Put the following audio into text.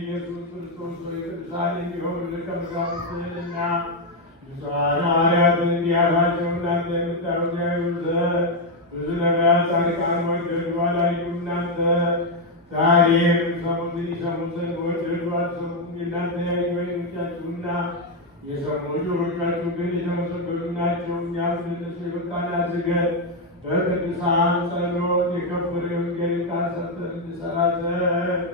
ኢየሱስ ክርስቶስ ሆይ ቅዱሳን እንዲሆኑ ልከምጋብትና ብዙኃን ሐዋርያትን እንዲህ አሏቸው፣ እናንተ የምታዩት ያዩ ዘንድ ብዙ ነቢያት ጻድቃን ወደዱ አላዩ። እናንተ ዛሬ የምትሰሙትን ይሰሙ ዘንድ ወደዱ አልሰሙም። የእናንተ ያዩ ዓይኖቻችሁና የሰሙ ጆሮቻችሁ ግን የተመሰገኑ ናቸው። እኛም ለእነሱ የበቃን አድርገን በቅዱሳን ጸሎት የከበረ የወንጌልን ቃል ሰምተን እንድንሰራ ዘንድ